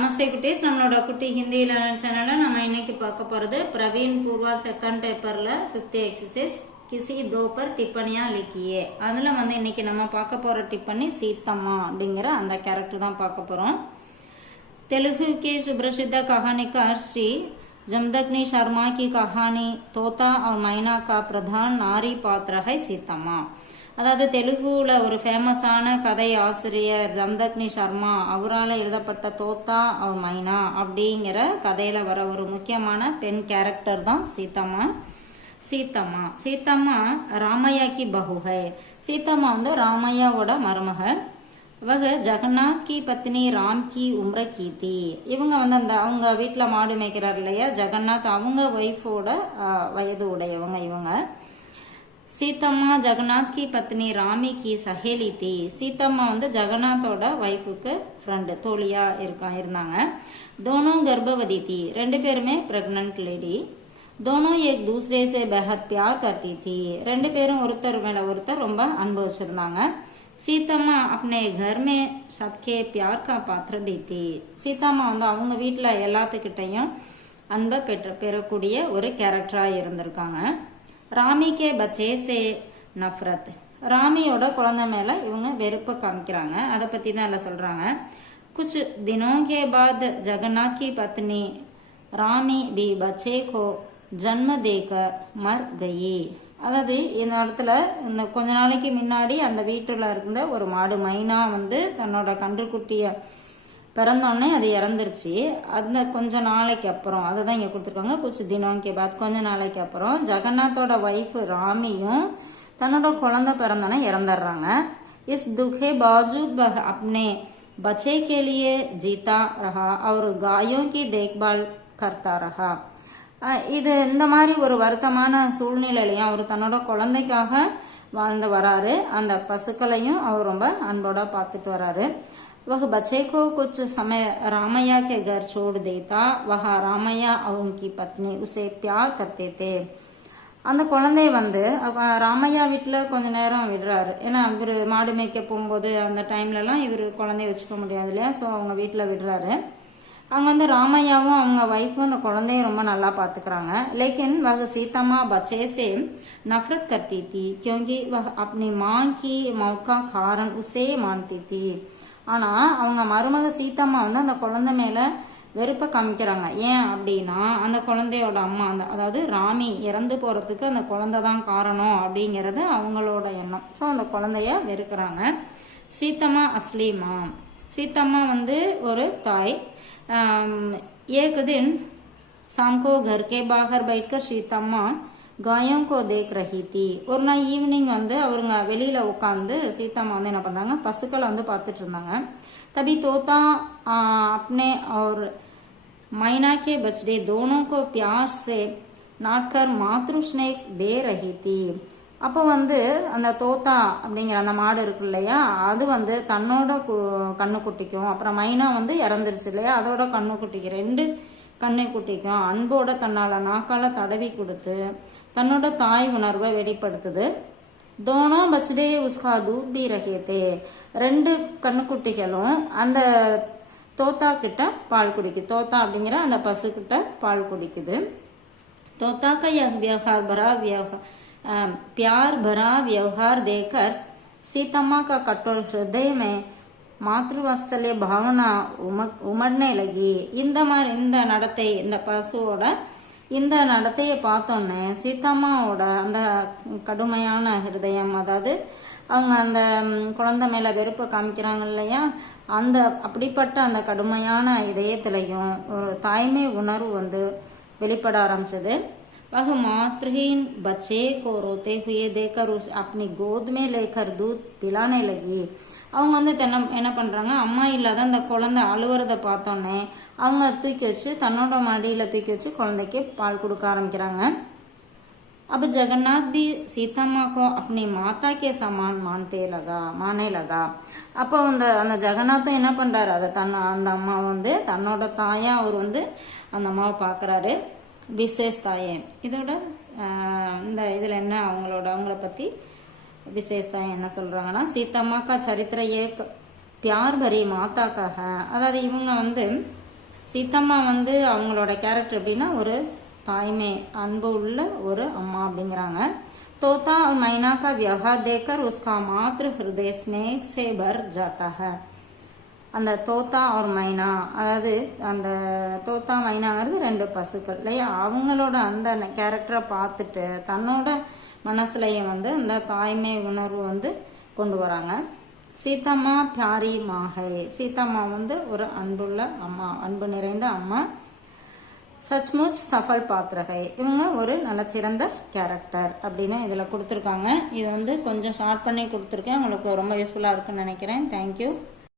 நமஸ்தே குட்டீஸ், நம்மளோட குட்டி ஹிந்தி சேனல்ல நம்ம இன்னைக்கு பார்க்க போறது பிரவீன் பூர்வா செகண்ட் பேப்பர்ல 5th எக்ஸசைஸ் கிசி दो पर टिप्पणियां लिखिए. அதுல இன்னைக்கு நம்ம பார்க்க போற டிப்பணி சீத்தம்மா அப்படிங்கிற அந்த கேரக்டர் தான் பார்க்க போறோம். तेलुगु के सुप्रसिद्ध कहानीकार श्री जमदग्नि शर्मा की कहानी तोता और मैना का प्रधान नारी पात्र है सीतम्मा. அதாவது தெலுங்குல ஒரு ஃபேமஸான கதை ஆசிரியர் ஜம்தக்னி சர்மா அவரால் எழுதப்பட்ட தோத்தா அவர் மைனா அப்படிங்கிற கதையில வர ஒரு முக்கியமான பெண் கேரக்டர் தான் சீத்தம்மா. சீத்தம்மா ராமையா கி பஹு ஹை. சீத்தம்மா ராமையாவோட மருமகள். वह ஜெகநாத் की पत्नी राम की उम्र की थी. இவங்க அந்த அவங்க வீட்டில் மாடு மேய்க்கிறார் இல்லையா ஜெகநாத், அவங்க ஒய்ஃபோட வயது உடையவங்க இவங்க. சீத்தம்மா ஜெகநாத் की पत्नी ராமி की सहेली थी. சீத்தம்மா ஜெகநாத்தோட ஒய்ஃபுக்கு ஃப்ரெண்டு தோழியா இருந்தாங்க. दोनों गर्भवती थी. ரெண்டு பேருமே பிரெக்னன்ட் லேடி. दोनों एक दूसरे से बेहद प्यार करती थी. ரெண்டு பேரும் ஒருத்தர் மேல ஒருத்தர் ரொம்ப அன்பு வச்சிருந்தாங்க. சீத்தம்மா अपने घर में सबके प्यार का पात्र भी थी. சீத்தம்மா அவங்க வீட்டில் எல்லாத்துக்கிட்டையும் அன்பை பெறக்கூடிய ஒரு கேரக்டராக இருந்திருக்காங்க. ராமிக்கே பச்சே சே நஃப்ரத். ராமியோட குழந்தை மேலே இவங்க வெறுப்பை காமிக்கிறாங்க. அதை பற்றி தான் எல்லாம் சொல்கிறாங்க. कुछ दिनों के बाद जगन्नाथ की पत्नी रामी भी बच्चे को जन्म देकर मर गई. அதாவது இந்த இடத்துல இந்த கொஞ்ச நாளைக்கு முன்னாடி அந்த வீட்டில் இருந்த ஒரு மாடு மைனா தன்னோட கன்றுக்குட்டியை பிறந்தோடனே அது இறந்துருச்சு. அந்த கொஞ்ச நாளைக்கு அப்புறம் அதை தான் இங்கே கொடுத்துருக்காங்க. குச்சி தினோங்கே பாத் கொஞ்ச நாளைக்கு அப்புறம் ஜெகநாத்தோட ஒய்ஃபு ராமியும் தன்னோட குழந்தை பிறந்தோன்னே இறந்துடுறாங்க. இஸ் துखे बावजूद वह अपने बच्चे के लिए जीता रहा और गायों की देखभाल करता रहा. இது இந்த மாதிரி ஒரு வருத்தமான சூழ்நிலையிலையும் அவர் தன்னோட குழந்தைக்காக வாழ்ந்து வராரு. அந்த பசுக்களையும் அவர் ரொம்ப அன்போட பார்த்துட்டு வராரு. वह बच्चे को कुछ समय रामैया के घर छोड़ देता. वह रामैया और उनकी पत्नी उसे प्यार करते थे. அந்த குழந்தை ராமையா வீட்டில் கொஞ்ச நேரம் விடுறாரு. ஏன்னா இவர் மாடு மேய்க்க போகும்போது அந்த டைம்லலாம் இவர் குழந்தைய வச்சுக்க முடியாது இல்லையா. ஸோ அவங்க வீட்டில் விடுறாரு. அவங்க ராமையாவும் அவங்க ஒய்ஃபும் அந்த குழந்தைய ரொம்ப நல்லா பார்த்துக்கிறாங்க. लेकिन वह सीतम्मा बच्चे से नफरत करती थी क्योंकि वह अपनी मां की मौत का कारण उसे मानती थी. ஆனால் அவங்க மருமக சீத்தம்மா அந்த குழந்தை மேலே வெறுப்பை காமிக்கிறாங்க. ஏன் அப்படின்னா அந்த குழந்தையோட அம்மா அதாவது ராமி இறந்து போகிறதுக்கு அந்த குழந்தை தான் காரணம் அப்படிங்கிறது அவங்களோட எண்ணம். ஸோ அந்த குழந்தைய வெறுக்கிறாங்க. சீத்தம்மா அஸ்லீமா. சீத்தம்மா ஒரு தாய். एक दिन शाम को घर के बाहर बैठकर सीतम्मा गायों को देख रही थी. ஒரு நாள் ஈவினிங் அவருங்க வெளியில் உட்காந்து சீத்தம்மா என்ன பண்ணுறாங்க, பசுக்களை பார்த்துட்டு இருந்தாங்க. तभी तोता अपने और मैना के बछड़े दोनों को प्यार से नाटकर मातृ स्नेह दे रही थी. அப்போ அந்த தோத்தா அப்படிங்கிற அந்த மாடு இருக்கு இல்லையா, அது தன்னோட கண்ணுக்குட்டிக்கும் அப்புறம் மைனா இறந்துருச்சு இல்லையா, அதோட கண்ணுக்குட்டிக்கு ரெண்டு கண்ணுக்குட்டிக்கும் அன்போட தன்னால் நாக்கால தடவி கொடுத்து தன்னோட தாய் உணர்வை வெளிப்படுத்துது. தோனோ பச்டே உஸ்கா தூத் பி ரஹேத்தே. ரெண்டு கண்ணுக்குட்டிகளும் அந்த தோத்தா கிட்ட பால் குடிக்குது. தோத்தா அப்படிங்கிற அந்த பசுக்கிட்ட பால் குடிக்குது. तोता का यह प्यार भरा व्यवहार देखकर सीतम्मा का कठोर हृदय में मातृवात्सल्य भावना उमड़ने लगी. இந்த நடத்தை, இந்த பசுவோட இந்த நடத்தையை பார்த்தோன்னே சீத்தம்மாவோட அந்த கடுமையான ஹிருதயம், அதாவது அவங்க அந்த குழந்தை மேலே வெறுப்பு காமிக்கிறாங்க இல்லையா, அந்த அப்படிப்பட்ட அந்த கடுமையான இதயத்திலையும் ஒரு தாய்மை உணர்வு வெளிப்பட ஆரம்பிச்சது. वह मातृहीन बच्चे को रोते हुए देखकर उस अपनी गोद में लेकर दूध पिलाने लगी. அவங்க என்ன பண்ணுறாங்க, அம்மா இல்லாத அந்த குழந்தை அழுவுறதை பார்த்தோன்னே அவங்க தூக்கி வச்சு தன்னோட மடியில் தூக்கி வச்சு குழந்தைக்கு பால் கொடுக்க ஆரம்பிக்கிறாங்க. अब जगन्नाथ भी सीतम्मा को अपनी माता के समान माने लगा. அப்போ அந்த ஜெகநாத்தும் என்ன பண்ணுறாரு, அதை அந்த அம்மா தன்னோட தாயா அவர் அந்த அம்மாவை பார்க்குறாரு. விசேஷ தாயே. இதோட இந்த இதில் என்ன அவங்கள பற்றி விசேஷ தாயை என்ன சொல்கிறாங்கன்னா, சீத்தம்மா கா சரித்திர ஏக் प्यार भरी माता का है. அதாவது இவங்க சீதம்மா வந்து அவங்களோட கேரக்டர் எப்படின்னா ஒரு தாய்மை அன்பு உள்ள ஒரு அம்மா அப்படிங்கிறாங்க. तोता और मैना का व्यवहार देखकर उसका मातृ हृदय स्नेह से भर जाता है. அந்த தோத்தா ஒரு மைனா, அதாவது அந்த தோத்தா மைனாங்கிறது 2 பசுக்கள் இல்லையா, அவங்களோட அந்த கேரக்டரை பார்த்துட்டு தன்னோட மனசுலையும் வந்து அந்த தாய்மை உணர்வு வந்து கொண்டு வராங்க. சீதம்மா பியாரி மாஹை, சீதம்மா வந்து ஒரு அன்புள்ள அம்மா, அன்பு நிறைந்த அம்மா. சச்முச் சஃபல் பாத்திரகை, இவங்க ஒரு நல்லச்சிறந்த கேரக்டர் அப்படின்னு இதில் கொடுத்துருக்காங்க. இது வந்து கொஞ்சம் ஷார்ட் பண்ணி கொடுத்துருக்கேன், உங்களுக்கு ரொம்ப யூஸ்ஃபுல்லாக இருக்குன்னு நினைக்கிறேன். தேங்க்யூ.